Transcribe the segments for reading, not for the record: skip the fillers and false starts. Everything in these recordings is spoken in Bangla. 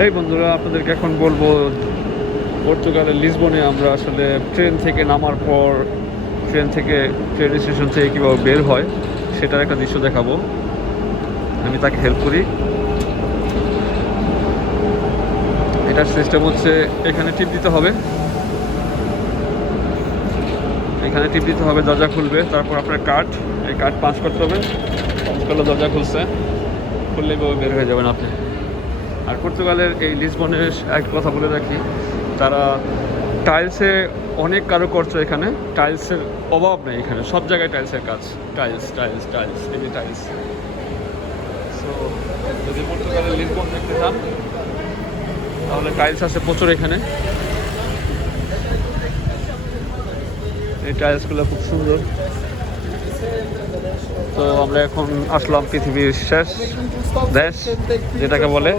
এই বন্ধুরা, আপনাদেরকে এখন বলবো পর্তুগালের লিসবনে আমরা আসলে ট্রেন থেকে নামার পর ট্রেন স্টেশন থেকে কীভাবে বের হয় সেটার একটা দৃশ্য দেখাবো। আমি তাকে হেল্প করি। এটার সিস্টেম হচ্ছে এখানে টিপ দিতে হবে, দরজা খুলবে। তারপর আপনার এই কার্ড পাঞ্চ করতে হবে। পাঞ্চ করলে দরজা খুললেই বের হয়ে যাবেন আপনি। আর পর্তুগালের এই লিসবনের একটা কথা বলে রাখি, তারা টাইলসে অনেক কারুকার্য, এখানে টাইলসের অভাব নেই। এখানে সব জায়গায় টাইলসের কাজ, টাইলস এই যে টাইলস। সো যদি পর্তুগালের লিসবন দেখতে চান তাহলে টাইলস আছে প্রচুর এখানে। এই টাইলসগুলো খুব সুন্দর। তো আমরা এখন আসলাম পৃথিবীর শেষ দেশ, যেটাকে বলে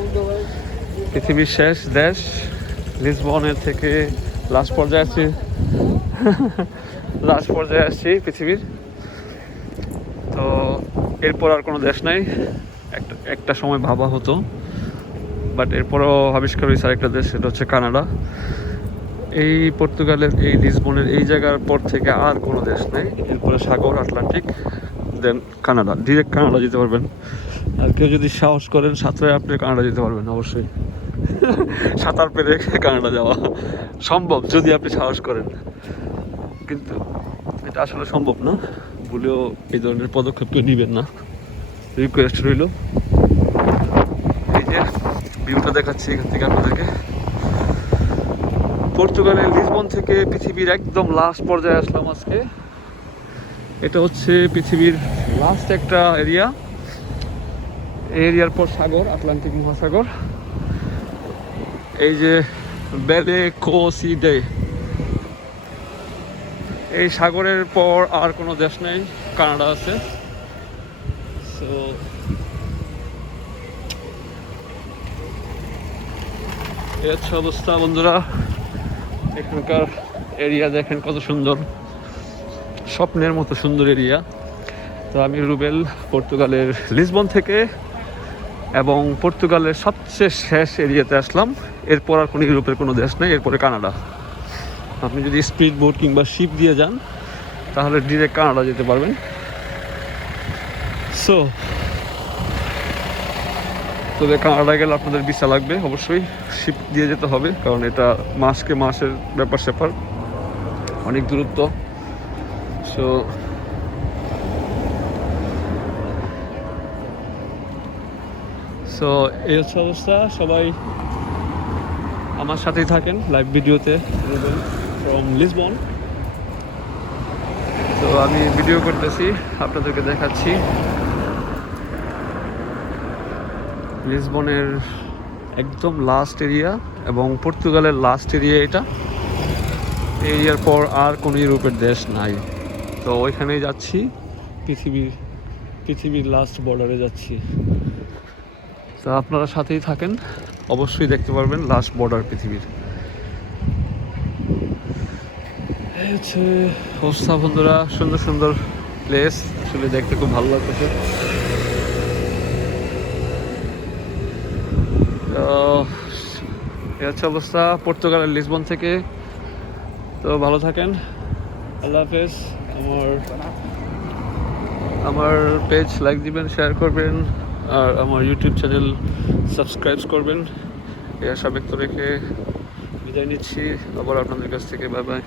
পৃথিবীর শেষ দেশ। লিসবনের থেকে লাস্ট পর্যায়ে আসছি পৃথিবীর। তো এরপর আর কোনো দেশ নাই। একটা সময় ভাবা হতো, বাট এরপরও আবিষ্কার হয়েছে আরেকটা দেশ, সেটা হচ্ছে কানাডা। এই পর্তুগালের এই লিসবনের এই জায়গার পর থেকে আর কোনো দেশ নেই। এরপরে সাগর আটলান্টিক, দেন কানাডা। ডিরেক্ট কানাডা যেতে পারবেন। আর কেউ যদি সাহস করেন সাঁতরে আপনি কানাডা যেতে পারবেন অবশ্যই। সাঁতার পেরে কানাডা যাওয়া সম্ভব যদি আপনি সাহস করেন, কিন্তু এটা আসলে সম্ভব না বলেও এই ধরনের পদক্ষেপ কেউ নেবেন না, রিকোয়েস্ট রইল। এই যে ভিউটা দেখাচ্ছি এখান থেকে আপনাদেরকে। পর্তুগালের লিসবন থেকে পৃথিবীর একদম লাস্ট পর্যায়ে আসলাম আজকে। এটা হচ্ছে পৃথিবীর লাস্ট একটা এরিয়া। এরিয়ার পর সাগর, আটলান্টিক মহাসাগর। এই যে বেলে কোসিডে, এই সাগরের পর আর কোনো দেশ নেই, কানাডা আছে। সো এই হচ্ছে অবস্থা বন্ধুরা। এখানকার এরিয়া দেখেন কত সুন্দর, স্বপ্নের মতো সুন্দর এরিয়া। তো আমি রুবেল, পর্তুগালের লিসবন থেকে, এবং পর্তুগালের সবচেয়ে শেষ এরিয়াতে আসলাম। এরপর আর কোনো ইউরোপের কোনো দেশ নেই, এরপরে কানাডা। আপনি যদি স্পিড বোট কিংবা শিপ দিয়ে যান তাহলে ডিরেক্ট কানাডা যেতে পারবেন। সো তবে কানাডা গেলে আপনাদের ভিসা লাগবে অবশ্যই, শিপ দিয়ে যেতে হবে, কারণ এটা মাসের ব্যাপার অনেক দূরত্ব। সো এই হচ্ছে অবস্থা। সবাই আমার সাথেই থাকেন লাইভ ভিডিওতে, রুবেল ফ্রম লিসবন। তো আমি ভিডিও করতেছি, আপনাদেরকে দেখাচ্ছি লিসবনের একদম লাস্ট এরিয়া এবং পর্তুগালের লাস্ট এরিয়া। এটা এরিয়ার পর আর কোনো ইউরোপের দেশ নাই। তো ওইখানেই যাচ্ছি, পৃথিবীর লাস্ট বর্ডারে যাচ্ছি। তো আপনারা সাথেই থাকেন, অবশ্যই দেখতে পারবেন লাস্ট বর্ডার পৃথিবীর। এই হচ্ছে অবস্থা বন্ধুরা, সুন্দর সুন্দর প্লেস, আসলে দেখতে খুব ভালো লাগতেছে। তো এই হচ্ছে অবস্থা পর্তুগালের লিসবন থেকে। তো ভালো থাকেন, আল্লাহ হাফেজ। আমার পেজ লাইক দিবেন, শেয়ার করবেন, আর আমার ইউটিউব চ্যানেল সাবস্ক্রাইব করবেন। এই আশা ব্যক্ত রেখে বিদায় নিচ্ছি আবার আপনাদের কাছ থেকে। Bye bye.